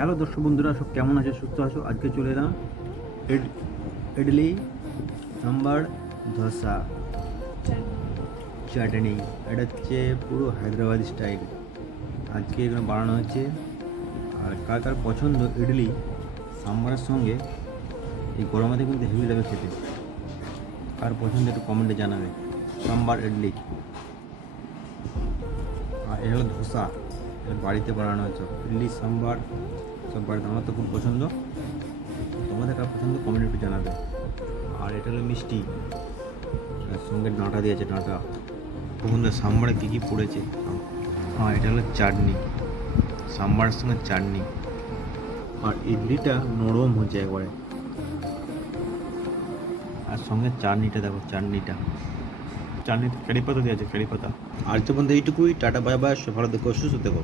Hello দর্শক বন্ধুরা, সব কেমন আছো? সুস্থ আছো? আজকে চলে এলাম ইডলি সাম্বার ধোসা চাটনি। এটা হচ্ছে পুরো হায়দ্রাবাদি স্টাইল। আজকে এখানে বানানো হচ্ছে। আর কার কার পছন্দ ইডলি সাম্বারের সঙ্গে, এই গরমেতে কিন্তু হেভি লাগে খেতে। কার পছন্দ একটু কমেন্টে জানাবে। সাম্বার ইডলি আর এটা হলো ধোসা, এটা বাড়িতে বানানো হচ্ছে। ইডলি সাম্বার সব বাড়িতে, আমার তো খুব পছন্দ। তোমাদের কার পছন্দ কমেন্ট একটু জানাবে। আর এটা হলো মিষ্টি, তার সঙ্গে ডাঁটা দিয়েছে। ডাঁটা বন্ধুরা, সাম্বারে কী কী পড়েছে। আর এটা হলো চাটনি, সাম্বারের সঙ্গে চাটনি। আর ইডলিটা নরম হচ্ছে একবারে। আর সঙ্গে চাটনিটা দেখো, চাটনিতে কারি পাতা দিয়েছে, কারি পাতা। আর তো বন্ধু এইটুকুই। টাটা, বাই বাই, ভালো দেখো, সুস্থ দেখো।